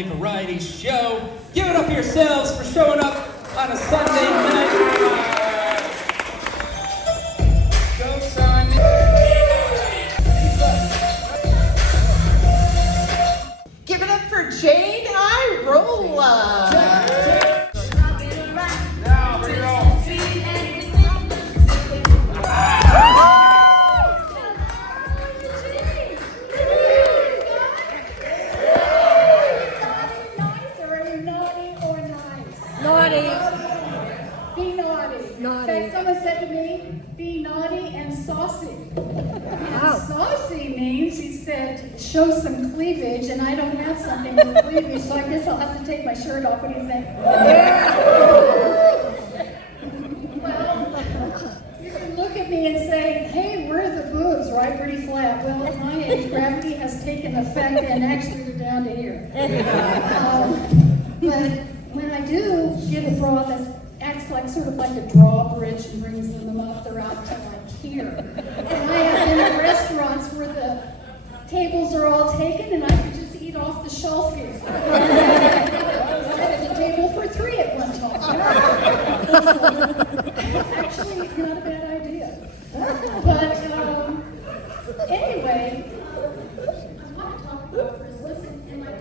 a variety show. Give it up for yourselves for showing up on a Sunday night. Go, son. Give it up for Jane Irola. Now, bring it on. Be naughty. Naughty. In fact, someone said to me, be naughty and saucy. Wow. And saucy means, he said, show some cleavage, and I don't have something with cleavage, so I guess I'll have to take my shirt off. What do you think? Well, you can look at me and say, hey, where are the boobs, right? Pretty flat. Well, at my age, gravity has taken effect, and actually they're down to here. But when I do get a bra that acts like sort of like a drawbridge and brings them up, they're out to like here. And I have been at restaurants where the tables are all taken and I can just eat off the shelf here. I had a table for 3 at one time. Actually, not a bad idea. But anyway, I want to talk about this. Listen, in my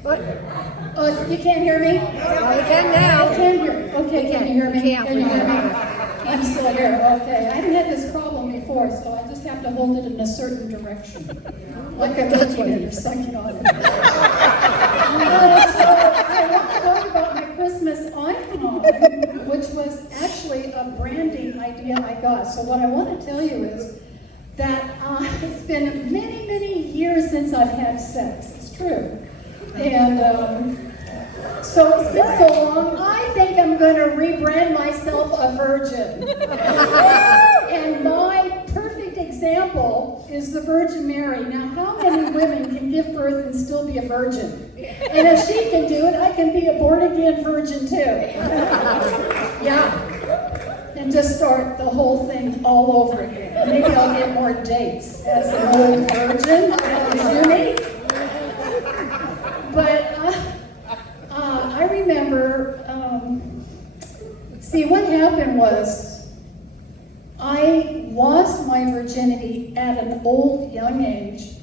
What? Oh, you can't hear me? Oh, you can now. I can hear. Okay, can you hear me? Can't. Can you hear me? I'm still here. Okay. I haven't had this problem before, so I just have to hold it in a certain direction. Like I'm looking at it or sucking on it. So I want to talk about my Christmas icon, which was actually a branding idea I got. So what I want to tell you is that it's been many, many years since I've had sex. It's true. And so it's been so long, I think I'm going to rebrand myself a virgin. And my perfect example is the Virgin Mary. Now, how many women can give birth and still be a virgin? And if she can do it, I can be a born-again virgin too. Yeah. And just start the whole thing all over again. Maybe I'll get more dates as an old virgin. Eugene. But I remember, see, what happened was I lost my virginity at an old, young age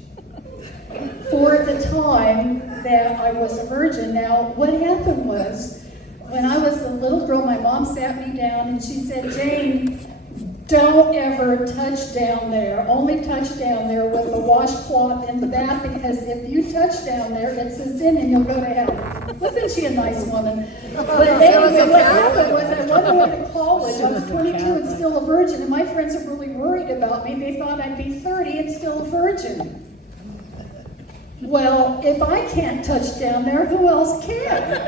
for the time that I was a virgin. Now, what happened was, when I was a little girl, my mom sat me down and she said, Jane, don't ever touch down there. Only touch down there with a washcloth in the bath, because if you touch down there, it's a sin and you'll go to hell. Wasn't she a nice woman? But anyway, what happened was I went away to college. I was 22 and still a virgin, and my friends were really worried about me. They thought I'd be 30 and still a virgin. Well, if I can't touch down there, who else can?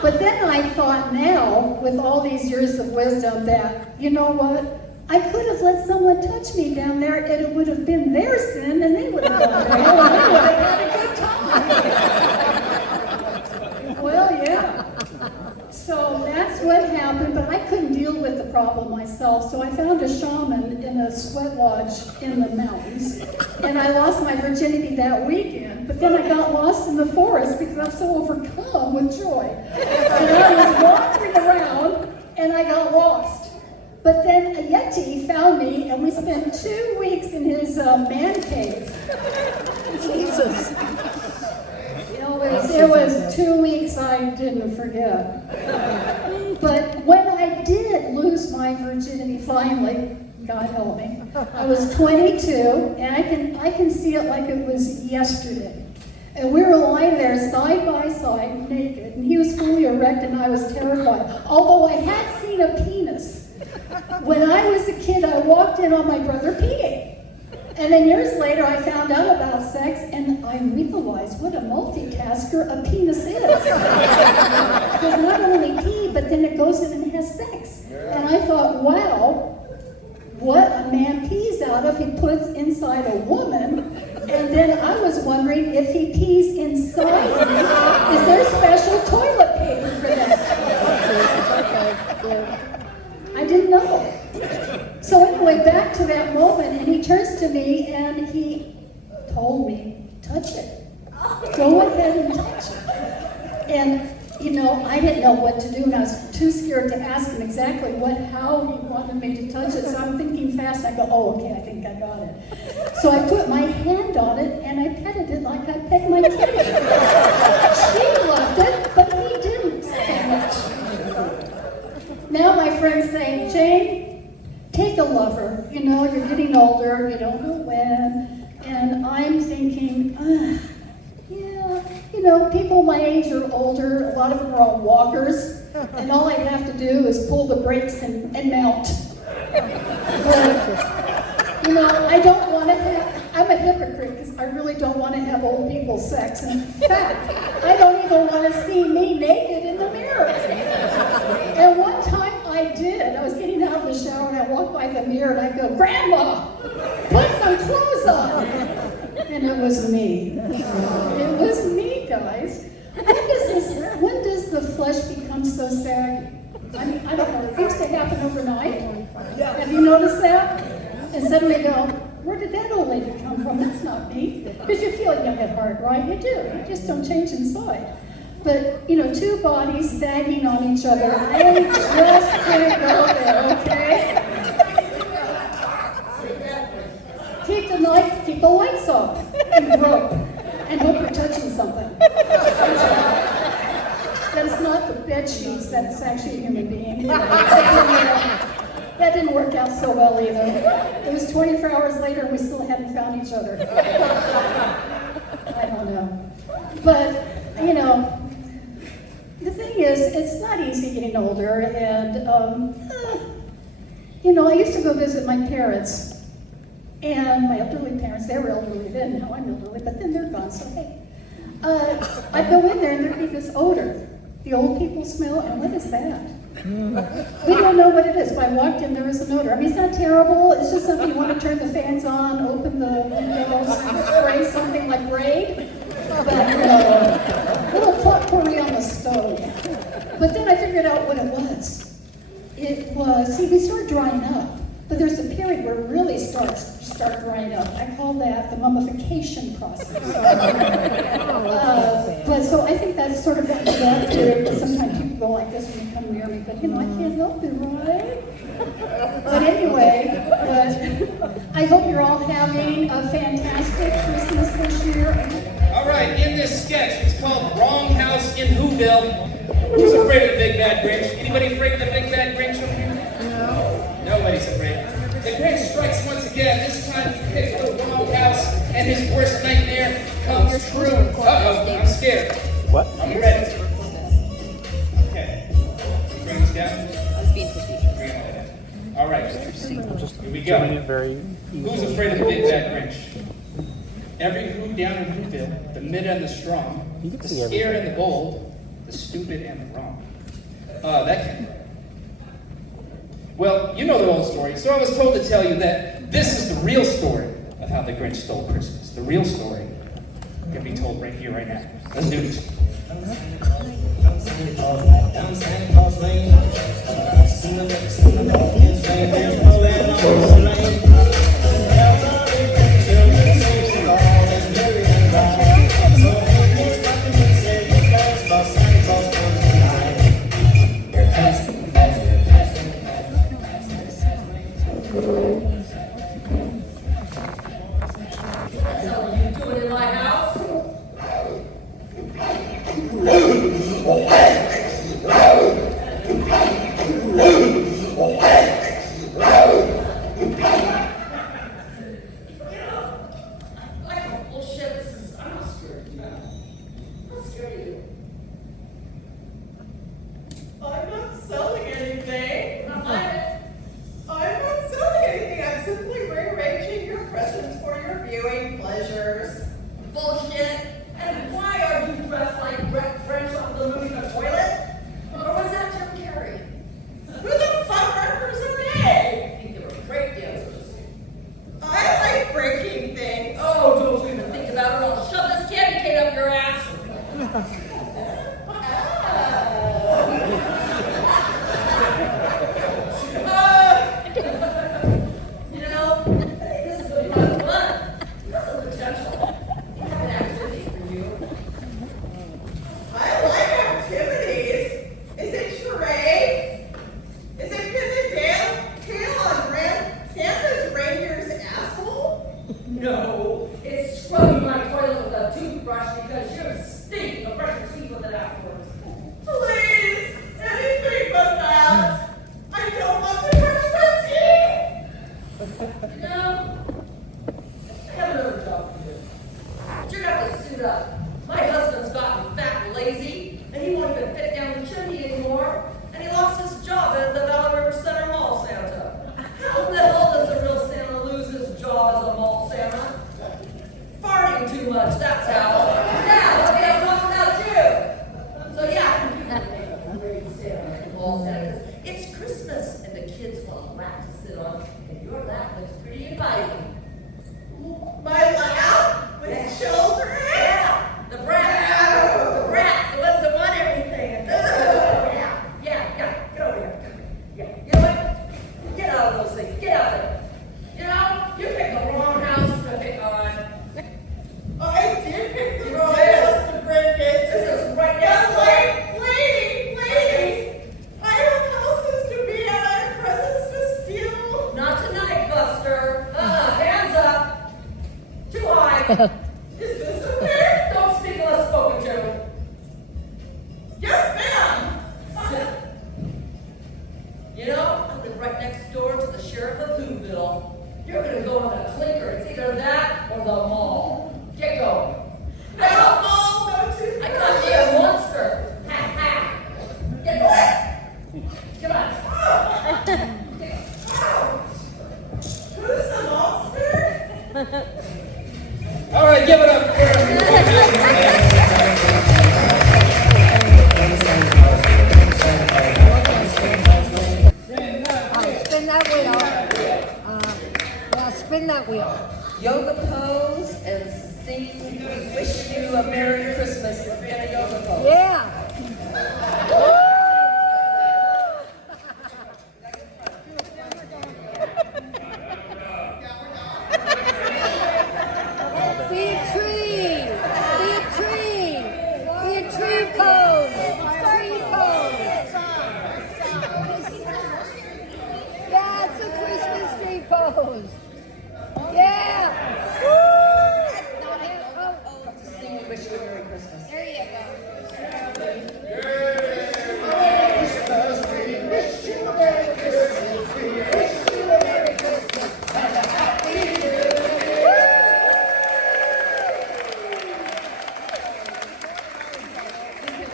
But then I thought now, with all these years of wisdom, that, you know what? I could have let someone touch me down there, and it would have been their sin, and they would have gone to hell, and I would have had a good time. Well, yeah. So that's what happened, but I couldn't deal with the problem myself, so I found a shaman in a sweat lodge in the mountains, and I lost my virginity that weekend, but then I got lost in the forest because I'm so overcome with joy. And I was wandering around, and I got lost. But then a Yeti found me, and we spent 2 weeks in his man cave. Jesus. It was 2 weeks I didn't forget. But when I did lose my virginity finally, God help me, I was 22, and I can see it like it was yesterday. And we were lying there side by side, naked, and he was fully erect and I was terrified. Although I had seen a penis. When I was a kid, I walked in on my brother peeing. And then years later, I found out about sex, and I realized what a multitasker a penis is. Because not only pee, but then it goes in and has sex. And I thought, wow, what a man pees out of, he puts inside a woman. And then I was wondering if he pees inside me, is there special toilet paper for that? I didn't know. So anyway, back to that moment, and he turns to me and he told me, touch it. Go ahead and touch it. And, you know, I didn't know what to do, and I was too scared to ask him exactly how he wanted me to touch it. So I'm thinking fast, I go, oh, okay, I think I got it. So I put my hand on it, and I petted it like I pet my kitty. She loved it, but he didn't so much. Now my friends say, Jane, take a lover. You know, you're getting older, you don't know when. And I'm thinking, yeah, you know, people my age or older, a lot of them are on walkers, and all I have to do is pull the brakes and mount. But, you know, I don't want to have, I'm a hypocrite because I really don't want to have old people sex. In fact, I don't even want to see me naked in the mirror. And one time I did. I was getting out of the shower and I walked by the mirror and I go, Grandma, put some clothes on. And it was me. It was me, guys. When does the flesh become so saggy? I mean, I don't know. It seems to happen overnight. Have you noticed that? And suddenly go, where did that old lady come from? That's not me. Because you feel young at heart, right? You do. You just don't change inside. But, you know, two bodies sagging on each other. I just can't go there, okay? Keep the lights off and grope and hope you're touching something. That's not the bed sheets, that's actually a human being. That didn't work out so well either. It was 24 hours later and we still hadn't found each other. I don't know. But, you know, the thing is, it's not easy getting older, and, you know, I used to go visit my parents, and my elderly parents, they were elderly then, now I'm elderly, but then they're gone, so hey. I'd go in there and there'd be this odor, the old people smell, and what is that? We don't know what it is, but I walked in, there was an odor. I mean, it's not terrible, it's just something you want to turn the fans on, open the windows, spray something like Raid. But a little potpourri on the stove. But then I figured out what it was. It was, see, we start drying up, but there's a period where it really start drying up. I call that the mummification process. But so I think that's sort of that period where sometimes people go like this when you come near me, but you know, I can't help it, right? But anyway, I hope you're all having a fantastic Christmas this year. All right, in this sketch, it's called Wrong House in Whoville. Who's afraid of the Big Bad Grinch? Anybody afraid of the Big Bad Grinch over here? No. Nobody's afraid. The Grinch strikes once again. This time he picks the wrong house, and his worst nightmare comes true. Uh-oh, I'm scared. What? Are you ready? Okay. Bring this down. I was being facetious. Bring it down. All right. Here we Doing it go. very Who's afraid of the Big Bad Grinch? Every who down in Whoville, the mid and the strong, You can the see scared everything. and the bold, the stupid and the wrong. That can go. Well, you know the old story, so I was told to tell you that this is the real story of how the Grinch stole Christmas. The real story can be told right here, right now. Let's do this. Down Santa Claus Lane, sing the his reindeer's pulling on the sleigh. Bells are ringing, children sing all is merry and bright. So when you're rocking and say your bells, 'cause Santa Claus comes tonight. Here comes Santa Claus, here comes Santa Claus. What are you doing in my house? essential. We have an activity for you. I like activities. Is it charades? Is it pin the tail on Santa's reindeer's asshole? No, it's scrubbing my toilet with a toothbrush because you stink of brushing your teeth with it afterwards. Please, anything but that. I don't want to brush my teeth. You know, I have another job for you. But you're gonna have to suit up. My husband's gotten fat and lazy, and he won't even fit down the chimney anymore. And he lost his job at the Valley River Center Mall Santa. How the hell does a real Santa lose his job as a mall Santa? Farting too much, that's how. Yeah, okay, I'm talking about you. So yeah, you can make a great Santa at the mall Santa. It's Christmas, and the kids want a lap to sit on, and your lap looks pretty inviting. My lap with children? Yeah, the brats, the ones that want everything. Yeah, get over here. Yeah, you know what? Get out of those things, get out of there. You know, you picked the wrong house to pick on. I did pick the wrong house to bring it. This is right next door. Lady, I have houses to be at. I have presents to steal. Not tonight, Buster. Hands up. Too high. Is this okay? Don't speak unless spoken to. Yes, ma'am. You know, I live right next door to the sheriff of Whoville. You're gonna go on a clinker. It's either that or the mall. Get going. No mall, no toothbrush. I caught you a monster. Ha ha. Get going. Come on. Who's the monster? All right, give it up for Spin that wheel. Yeah, spin that wheel. Yoga pose and sing "We Wish You a Merry Christmas" in a yoga pose. Yeah. Be a tree. Be a tree. Be a tree pose. Tree pose. Yeah, it's a Christmas tree pose. Yeah. Sing "We Wish You a Merry Christmas." There you go.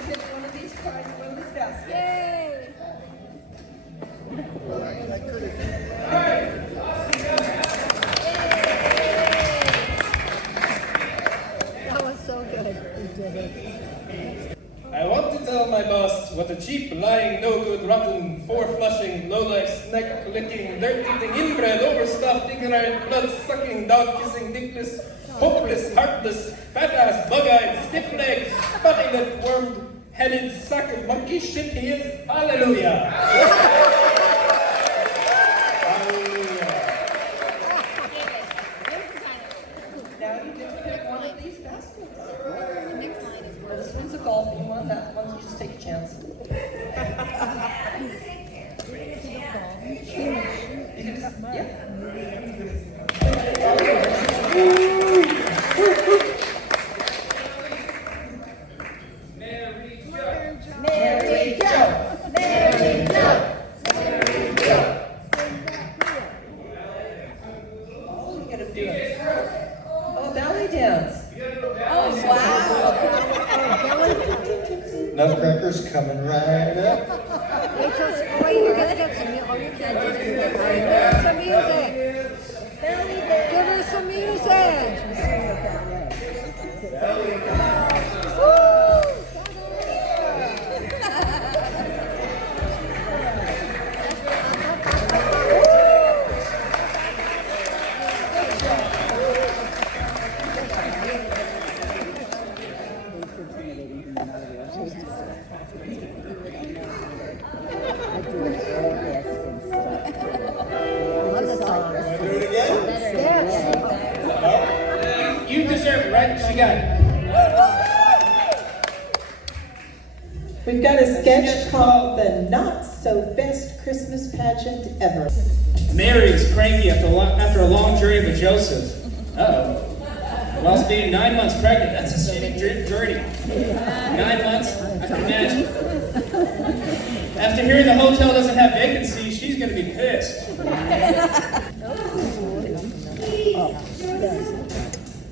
Pick one of these cards, one of these baskets. Yay. That was so good. You did it. I want to tell my boss what a cheap, lying, no good, rotten, four-flushing, low-life, snack-licking, dirt-eating, inbred, overstuffed, ignorant, blood-sucking, dog-kissing, dickless, hopeless, heartless, fat-ass, bug-eyed, stiff-legged, spotty-lipped, worm-headed sack of monkey shit he is. Hallelujah! Hallelujah. Now you get to pick one of these baskets. Well, this one's a golfing one. That one you just take a chance. You can just, yeah. Mary Jo. Mary Jo. Oh, you gotta do it. Oh, belly dance. Oh, wow. Nutcracker's coming right up. Wait till you're gonna get some music. Oh, you can't get some music. Give her some music. Woo! Do it again? Yes. You deserve it, right? She got it. We've got a sketch called The Not So Best Christmas Pageant Ever. Mary is cranky after a long journey to Joseph. Uh-oh. Whilst being 9 months pregnant. That's a scenic journey. 9 months? I can imagine. After hearing the hotel doesn't have vacancies, she's going to be pissed.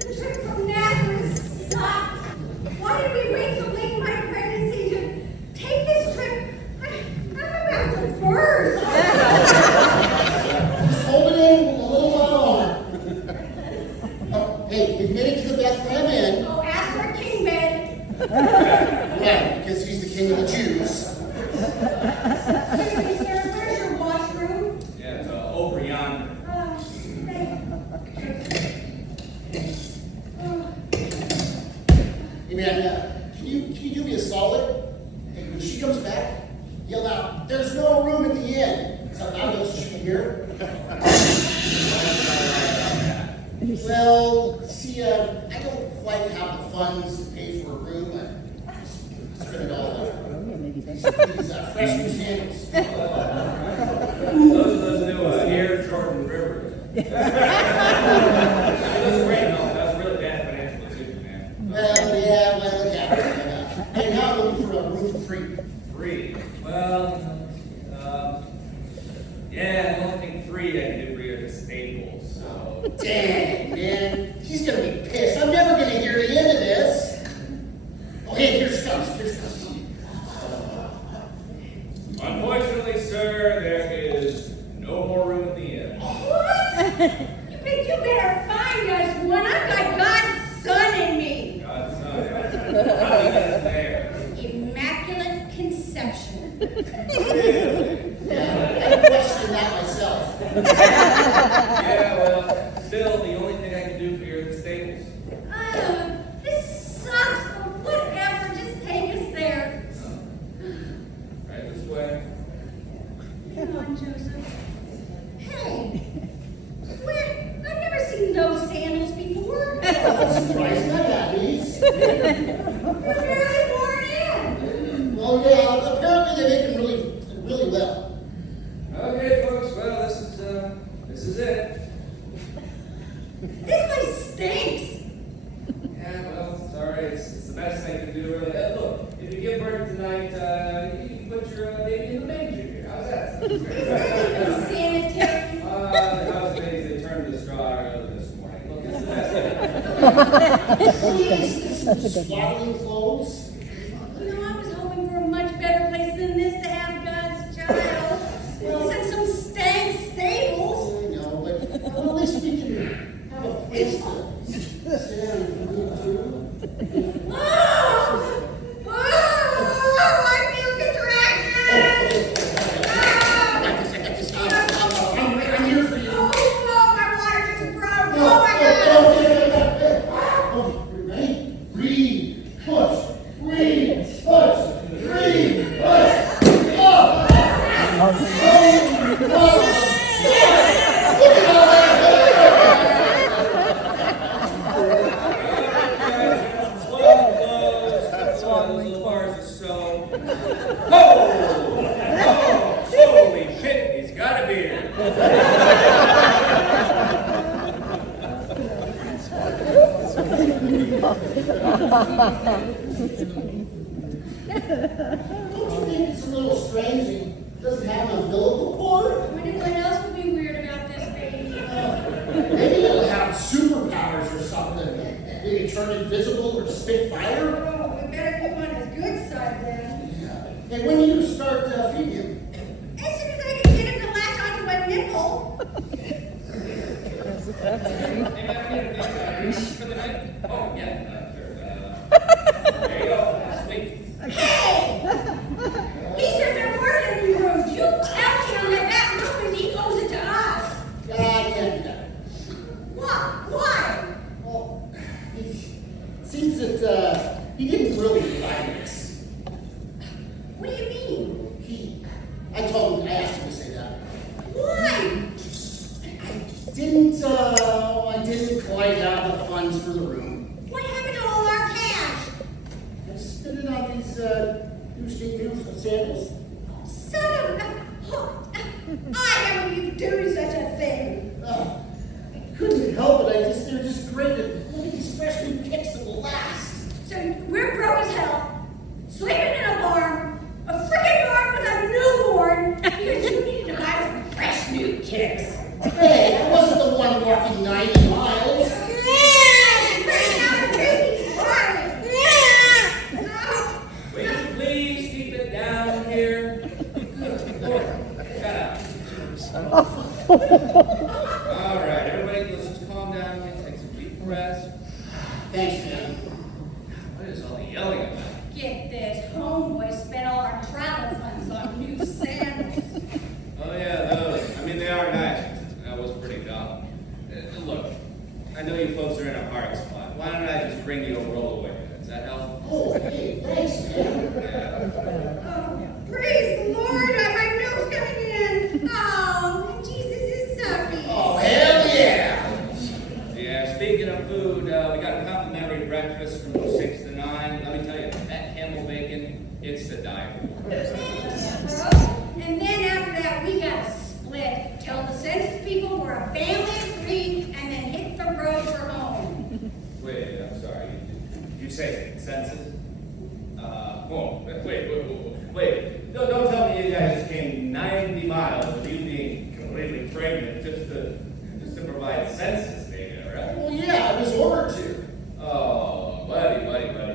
The trip from Nazareth sucked. Why did we wait so late in my pregnancy to take this trip? I'm about to burst. Hold it in a little while longer. Oh, hey, we've made it to the Bethlehem Inn. Oh, ask for a king bed. Yeah, because he's the king of the Jews. Excuse me, sir, where's your washroom? Yeah, it's over yonder. Hey man, can you do me a solid? Hey, when she comes back, yell out, "There's no room at the inn." So I know she can hear. Well, see, I don't quite have the funds to pay for a room. I spend it all on these fresh new sandals. Those are those new Air Jordan Rivers. Those are great, no, that was really bad financial decision, man. Well, yeah. Hey, now I'm looking for a room for free. Free? Well, yeah, the only thing free I can do for you is Staples, so. Dang, man. He's gonna be pissed. I'm never gonna hear the end of this. Oh, hey, here she comes. Unfortunately, sir, there is no more room at the inn. What? You better find us one. I've got God's son in me. God's son, how do you get it there? Immaculate conception. Yeah, I question that myself. Yeah, well, still, the only thing I can do for you is the Staples. This sucks, but whatever. Just take us there. Right this way. Come on, Joseph. Hey, I've never seen those sandals before. I'm surprised not that these. You're barely worn in. Well, yeah, apparently they make them really well. Okay, folks, well, this is it. This place stinks. Yeah, well, sorry, it's the best thing to do, really. Look, if you give birth tonight, you can put your baby in the manger here. How's that? Sanitary. The house babies, they turned the straw earlier this morning. Look, it's the best thing. Swaddling clothes. You know, I was hoping for a much better place than this to have God's child. Well, and some stank stables. I know, but at least we can have a place to sit down and read through. Oh, I feel contraction. I got this. I'm here for you. Oh, my water just broke. Oh, my God. Oh, you ready? Read, push, read, push, read, push. Oh! Holy shit, he's got a beard. Don't you think it's a little strange he doesn't have an umbilical cord? What else would be weird about this baby? Maybe he'll have superpowers or something. Maybe turn invisible or spit fire? Oh, we better keep on his good side then. Hey, when do you start feeding him? As soon as I can get him to latch onto a nipple. Hey, man, I need a for the night. Oh, yeah, sure. There you go. Sweet. Hey! He said there weren't any rooms. You tell him that room and he owes it to us. I can't do that. What? Why? Well, it seems that he didn't really like this. What do you mean? I told him, I asked him to say that. Why? I didn't quite have the funds for the room. sandals. Son of a... I never knew you do such a thing. Couldn't help it. They're just great. And look at these fresh new kicks that will last. So we're broke as hell, sleeping in a barn, a freaking barn with a newborn, because you needed to buy some fresh new kicks. Hey, I wasn't the one walking 90 miles. Will you please keep it down here? Good Lord, shut up. All right, everybody, let's just calm down and take some deep breaths. Thanks, man. What is all the yelling about? Get this, homeboy spent all our travel funds on new sandals. Oh yeah, those. I mean, they are nice. That was pretty dumb. Look, I know you folks are in a hard spot. Why don't I just bring you a rollaway? Does that help? Oh, hey, thanks, man. Yeah. Oh, praise the Lord, I have my milk coming in. Oh, Jesus is so Oh, hell yeah. Yeah, speaking of food, we got a complimentary breakfast from 6 to 9. Let me tell you, that Campbell bacon, it's to die for. And then after that, we got to split. Tell the census people we're a family of 3 and then hit the road for home. Wait, I'm sorry. Did you say census? Wait. Don't tell me you guys came 90 miles with you being completely pregnant just to provide census data, right? Well, yeah, I was ordered to. Oh, buddy.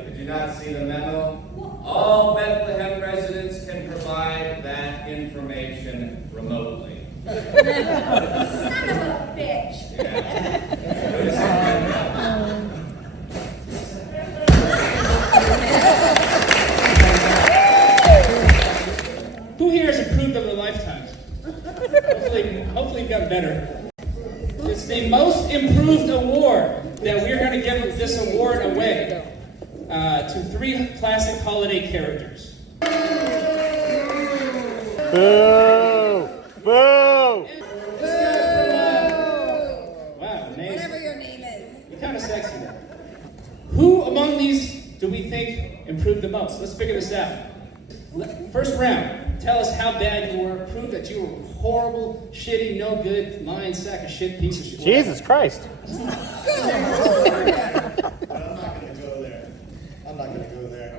Did you not see the memo? All Bethlehem residents can provide that information remotely. Son of a bitch. Who here has approved of their lifetimes? Hopefully you've gotten better. It's the most improved award that we're going to give this award away to 3 classic holiday characters. Boo! Boo! Wow, amazing. Whatever your name is. You're kind of sexy though. Who among these do we think improved the most? Let's figure this out. First round, tell us how bad you were. Prove that you were horrible, shitty, no good, lying sack of shit, piece of shit. Jesus Christ. I'm not going to go there.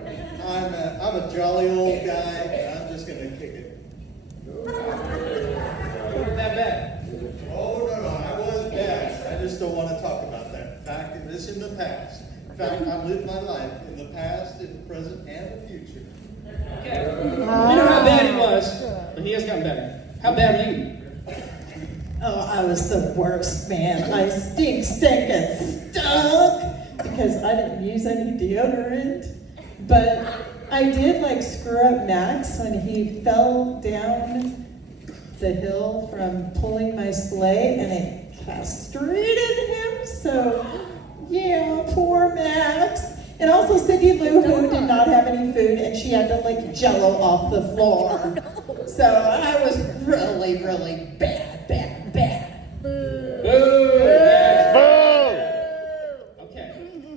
I'm a jolly old guy, and I'm just going to kick it. You weren't that bad. Oh, no, I was bad. I just don't want to talk about that. This in the past. In fact, I've lived my life in the past, in the present, and the future. Okay. We know how bad he was, but he has gotten better. How bad are you? Oh, I was the worst, man. I stinking stunk because I didn't use any deodorant. But I did like screw up Max when he fell down the hill from pulling my sleigh and it castrated him. So, yeah, poor Max. And also Cindy Lou, who did not have any food, and she had to lick Jello off the floor. So I was really, really bad. Boo! Yes. Boo! Okay,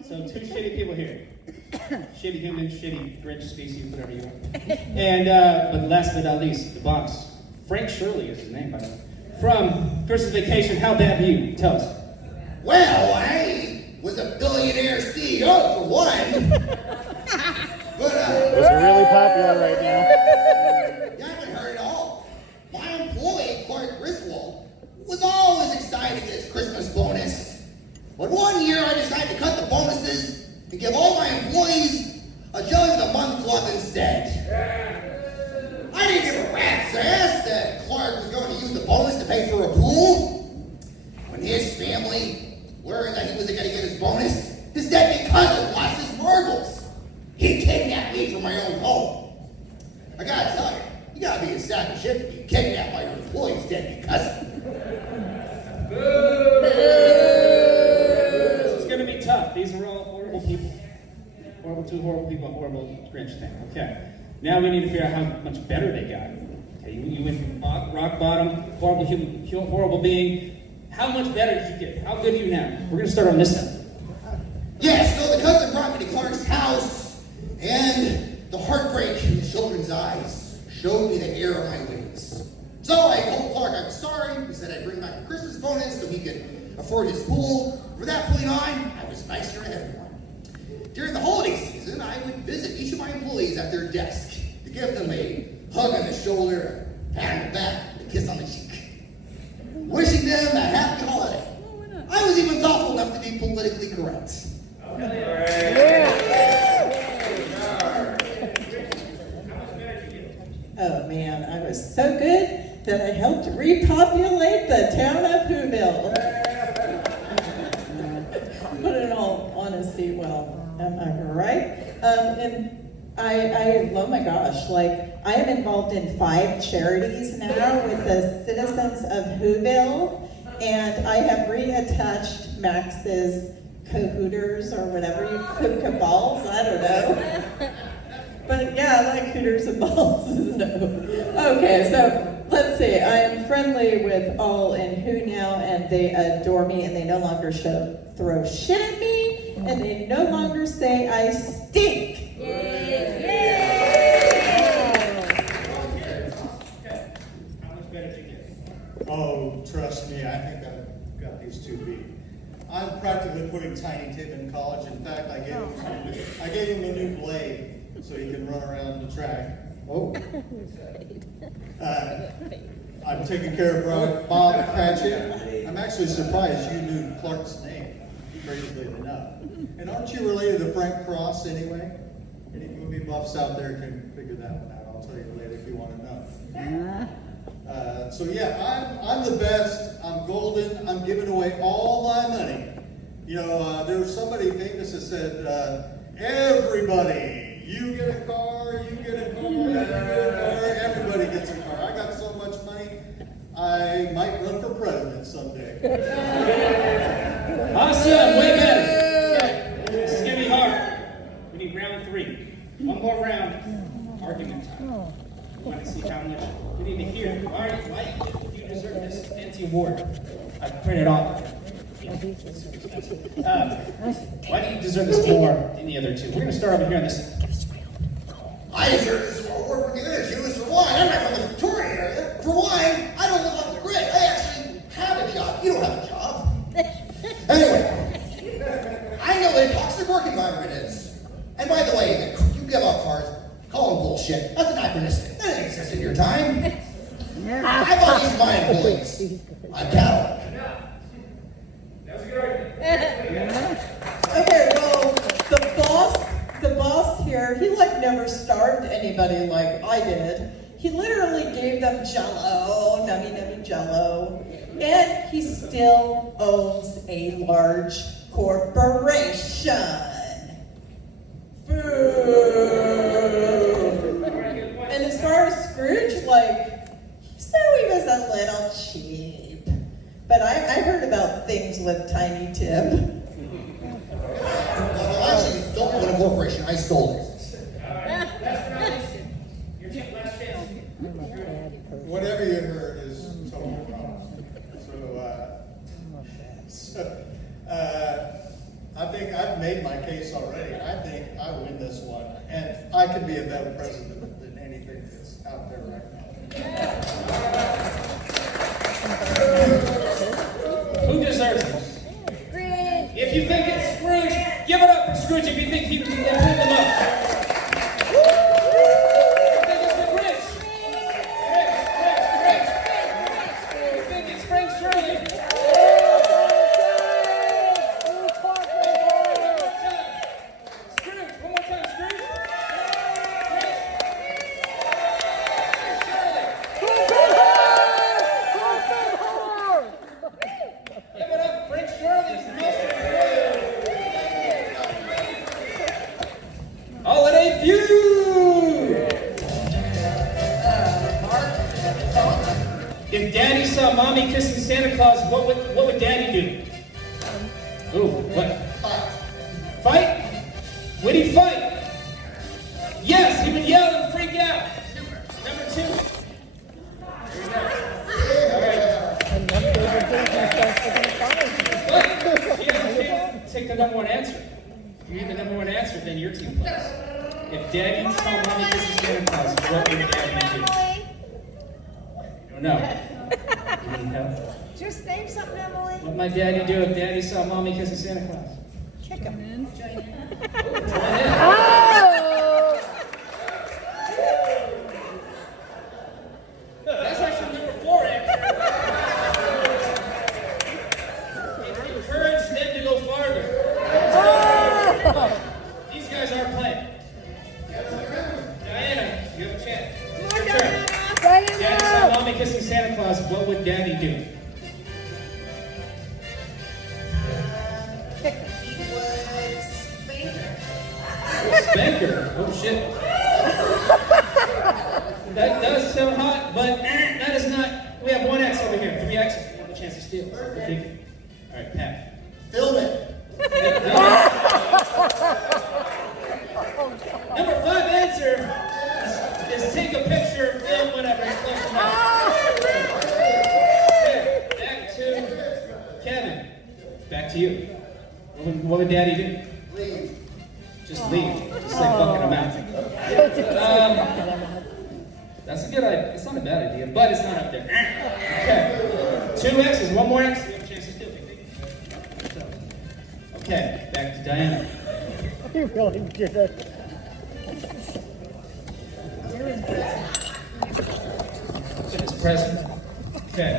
so 2 shitty people here. Shitty human, shitty Grinch species, whatever you are. And, but last but not least, the boss. Frank Shirley is his name, by the way. From Christmas Vacation, how bad are you? Tell us. Well, I was a billionaire CEO for one. But, Those are really popular right now. you haven't heard it all. My employee, Clark Griswold, was always excited to get his Christmas bonus. But one year I decided to cut the bonuses and give all my employees a jelly of the month club instead. I didn't give a rat's ass that Clark was going to use the bonus to pay for a pool. When his family learned that he wasn't going to get his bonus, his deadbeat cousin lost his marbles. He kidnapped me from my own home. I gotta tell you gotta be a sack of shit to be kidnapped by your employee's deadbeat cousin. It's going to be tough. These are all horrible people. Two horrible people, a horrible Grinch thing. Okay. Now we need to figure out how much better they got. Okay, you went from rock bottom, horrible human, horrible being. How much better did you get? How good are you now? We're going to start on this side. Yes, so the cousin brought me to Clark's house, and the heartbreak in the children's eyes showed me the error of my ways. So I told Clark I was sorry. He said I'd bring back a Christmas bonus so he could afford his pool. From that point on, I was nicer to everyone. During the holiday season, I would visit each of my employees at their desk to give them a hug on the shoulder, a pat on the back, and a kiss on the cheek, wishing them a happy holiday. I was even thoughtful enough to be politically correct. Oh man, I was so good that I helped repopulate the town of Whoville. But in all honesty, well, am I right? And oh my gosh, like I am involved in 5 charities now with the citizens of Whoville, and I have reattached Max's Cahooters or whatever you balls, I don't know. But yeah, I like Hooters and balls. Okay, so let's see. I am friendly with all in Who now, and they adore me, and they no longer throw shit at me, and they no longer say I stink. How much better did you get? Oh, trust me, I think I've got these 2 beat. I'm practically putting Tiny Tim in college. In fact, I gave him a new blade so he can run around the track. Oh. I'm taking care of Bob Cratchit. I'm actually surprised you knew Clark's name, strangely enough. And aren't you related to Frank Cross anyway? Any movie buffs out there can figure that one out. I'll tell you later if you want to know. So yeah, I'm the best. I'm golden. I'm giving away all my money. You know, there was somebody famous that said, everybody, you get a car, you get a car, you get a car, everybody gets a car. I got so much money, I might run for president someday. Awesome, way better. Yeah, this is gonna be hard. We need round 3. One more round. Argument time. We want to see how much we need to hear. Why do you deserve this fancy award? I printed off. Why do you deserve this more than the other 2? We're gonna start over here on this. I deserve this award for giving it to you is for one. I'm not from the Victoria area. For one, I don't live off the grid. I actually have a job. You don't have a job. Anyway, I know what a toxic work environment is. And by the way, you give out cards, call them bullshit. That's anachronistic. That didn't exist in your time. I bought these for my employees. I'm Cadillac. That was a good argument. Okay, well, the boss here, he like never starved anybody like I did. He literally gave them Jell-O, nummy Jell-O, and he still owns a large corporation. Boo! And as far as Scrooge, like, so he was a little cheap. But I heard about things with Tiny Tim. Well, I actually don't own a corporation. I stole it. Last but not least, your last chance. Whatever you heard is totally wrong. I think I've made my case already. I think I win this one, and I could be a better president than anything that's out there right now. Who deserves it? If you think it's Scrooge, give it up for Scrooge. If you think he pulled them up. If you think it's the Grinch. Grinch. If you think it's Frank Shirley. Scrooge, one more time, Scrooge. Give it up, Frank Shirley. Holiday Feud! If Daddy saw Mommy kissing Santa Claus, what would Daddy do? Ooh, what? Fight? Would he fight? Yes, he would yell and freak out. Number 2. Look, you can't take the number 1 answer. If you get the number 1 answer, then your team plays. If Daddy saw Mommy kissing Santa Claus, what would Daddy do? Don't know. Need help? Just name something, Emily. What might Daddy do if Daddy saw Mommy kissing Santa Claus? Kick him. That's actually number 4 answer. Encourage them to go farther. These guys are playing. Diana, you have a chance. Your turn. Daddy saw Mommy kissing Santa Claus. What would Daddy do? Kick him. He would spank her. Spanker. Oh shit. That does sound hot, but that is not. We have 1 X over here. 3 X's. You have a chance to steal. All right, Pat. Film it. Number 5 answer is take a picture, film, whatever. It's close enough. Okay, back to Kevin. Back to you. What would Daddy do? Leave. Just leave. Just like fucking him out. That's a good idea. It's not a bad idea, but it's not up there. Okay. 2 X's, 1 more X. You have a chance to steal. Okay, back to Diana. You really did it. It's present. Okay.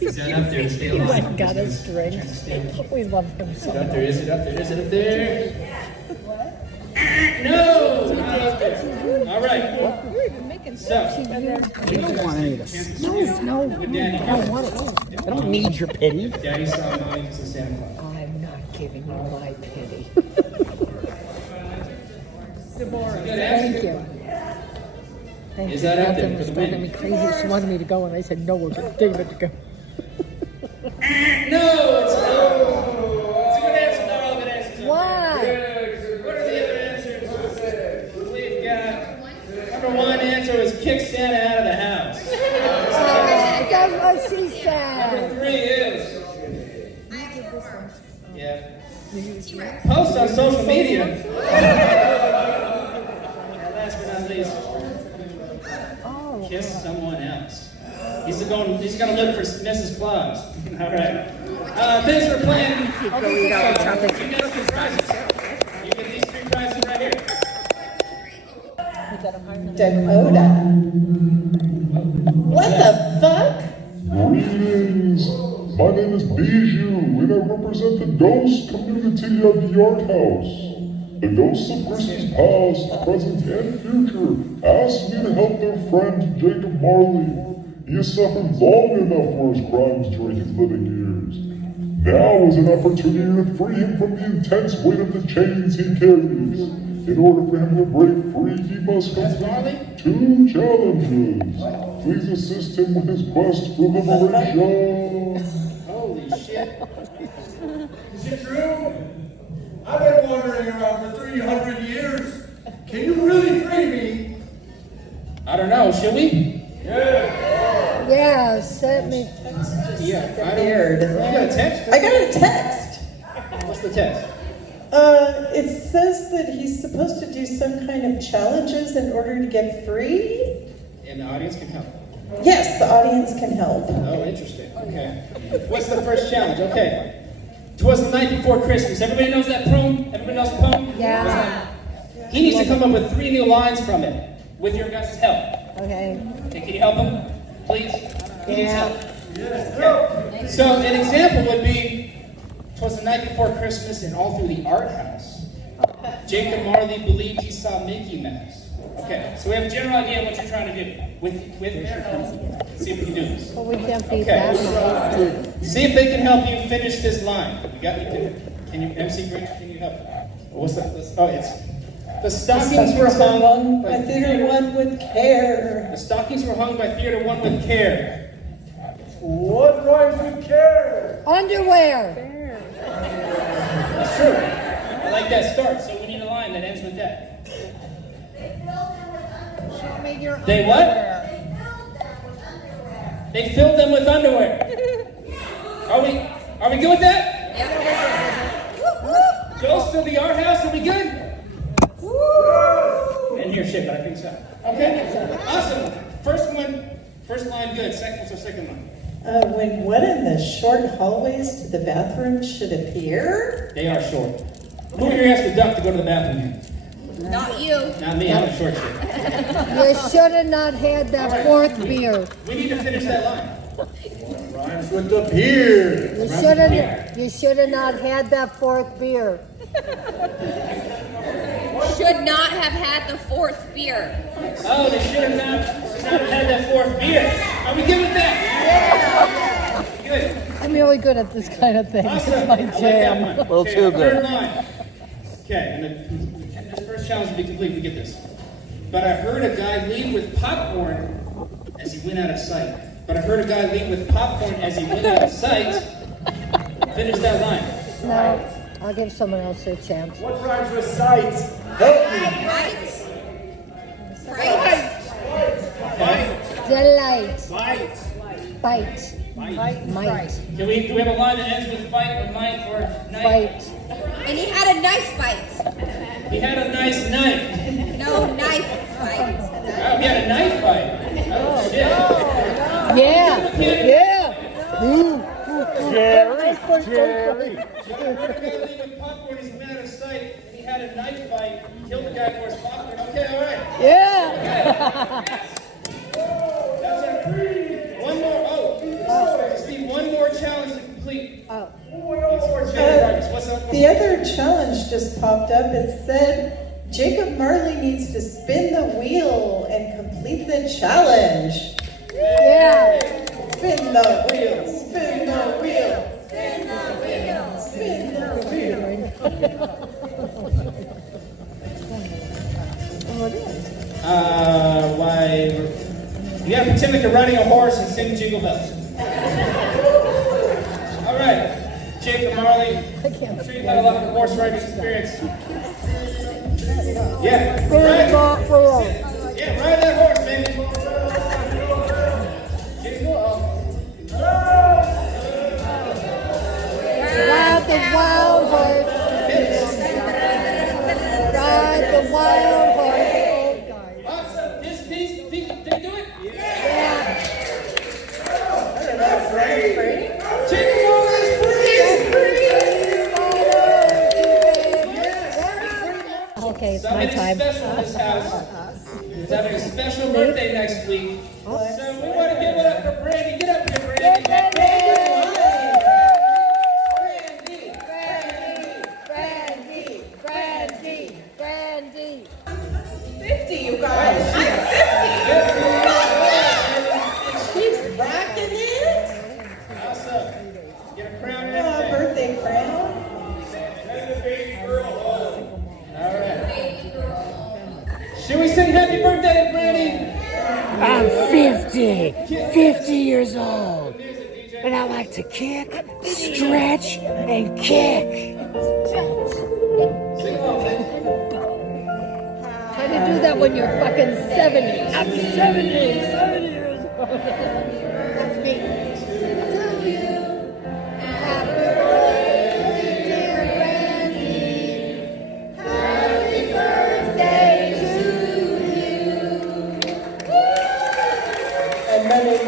Is that up there? Stay alive. My God, Is it's it- strength. We love him Is so it up much. there? Is it up there? Is it up there? No! Not up there. All right. So, We don't want any of this. No, I don't want it. I don't need your pity. Daddy saw Mommy kissing Santa Claus. I'm not giving you my pity. Good Thank answer. you. Thank Is you. that up there Catherine for was the driving win? me crazy. She wanted me to go, and I said, no, we're going to David to go. No! It's a good answer. Not all good answers. Why? What are the other answers? We've got number 1 answer was kick Santa out of the house. That's what she Number said. 3 is I have 4 more. yeah. T-Rex. Post on social media. And last but not least, kiss someone else. He's gonna look for Mrs. Claus. All right. Thanks for playing. You get some prizes. You get these 3 prizes right here. Dakota. What the fuck? Greetings! My name is Bijou, and I represent the ghost community of the Art House. The ghosts of Christmas past, present, and future asked me to help their friend Jacob Marley. He has suffered long enough for his crimes during his living years. Now is an opportunity to free him from the intense weight of the chains he carries. In order for him to break free, he must complete 2 challenges. Please assist him with his quest for liberation. Holy shit. Is it true? I've been wandering around for 300 years. Can you really free me? I don't know. Should we? Yeah, send me. Yeah. I don't. Weird. You got a text? I got a text. What's the text? It says that he's supposed to do some kind of challenges in order to get free. And the audience can help. Yes, the audience can help. Oh, interesting. Okay. What's the first challenge? Okay. 'Twas the night before Christmas. Everybody knows that poem? Everybody knows the poem? Yeah. He needs to come up with 3 new lines from it with your guys' help. Okay. Okay, can you help him? Please? He needs Yeah. help. Okay. So an example would be, 'twas the night before Christmas and all through the art house, Jacob Marley believed he saw Mickey Mouse. Okay, so we have a general idea of what you're trying to do with their help. See if we can do this. Well, we can't beat Okay. that one. See if they can help you finish this line. You got me? Can you, MC Grinch, can you help? What's that? Oh, it's the stockings were hung by Theater One with care. The stockings were hung by Theater One with care. What rhymes with care? Underwear. That's true. I like that start. So we need a line that ends with that. Show me your They what? They filled them with underwear. Are we good with that? Ghost of the art house, are we good? didn't hear shit, but I think so. Okay, awesome. First line good. What's our second one? When what in the short hallways to the bathroom should appear? They are short. Who here asked the duck to go to the bathroom here? Not you. Not me, I'm a short shit. You should have not had that fourth beer. We need to finish that line. Rhymes with the pier. You should have not had that fourth beer. Should not have had the fourth beer. Oh, they should have not had that fourth beer. Are we good with that? Yeah. Good. I'm really good at this kind of thing. Awesome. It's my I like that jam. one. A little Okay, too third good. line. Okay, and this first challenge will be complete. We get this. But I heard a guy leave with popcorn as he went out of sight. But I heard a guy leave with popcorn as he went out of sight. Finish that line. No, I'll give someone else a chance. What rhymes with sight? Help me. Delight. Fight. Bite. Might. Do we have a line that ends with fight or might or night? Fight. And he had a knife fight. He had a nice knife. No, knife fight. Oh, he had a knife fight. Oh, shit. Yeah. Jerry. I heard a guy leaving popcorn, he's been out of sight, and he had a knife fight, killed the guy for his popcorn. Okay, all right. Yeah. That's it. One more. Just need one more challenge to complete. What's up? The other challenge just popped up. It said Jacob Marley needs to spin the wheel and complete the challenge. Yeah. Spin the wheel, spin the wheel, spin the wheel, spin the wheel. Why? You gotta pretend like you're riding a horse and sing Jingle Bells. All right, Jacob Marley. I'm sure you've had a lot of horse riding experience. Yeah. Ride that horse, man. Ride the wild horse. Ride the wild horse. Awesome. This piece, did they do it? Jacob Marley is free. Okay, it's my Somebody time. special in this house is having a special birthday next week. So we want to give it up for Brandy. Get up here, Brandy. Brandy. 50, you guys. I'm 50. She's rocking it. Awesome. Get a crown in Oh, birthday crown. All right. Should we sing happy birthday to Brandy? I'm 50 years old, and I like to kick, stretch, and kick. Sing along, man. Try to do that when you're fucking 70. I'm 70 years old. That's me. To you. Happy birthday, dear Brandy. Happy birthday to you. And then it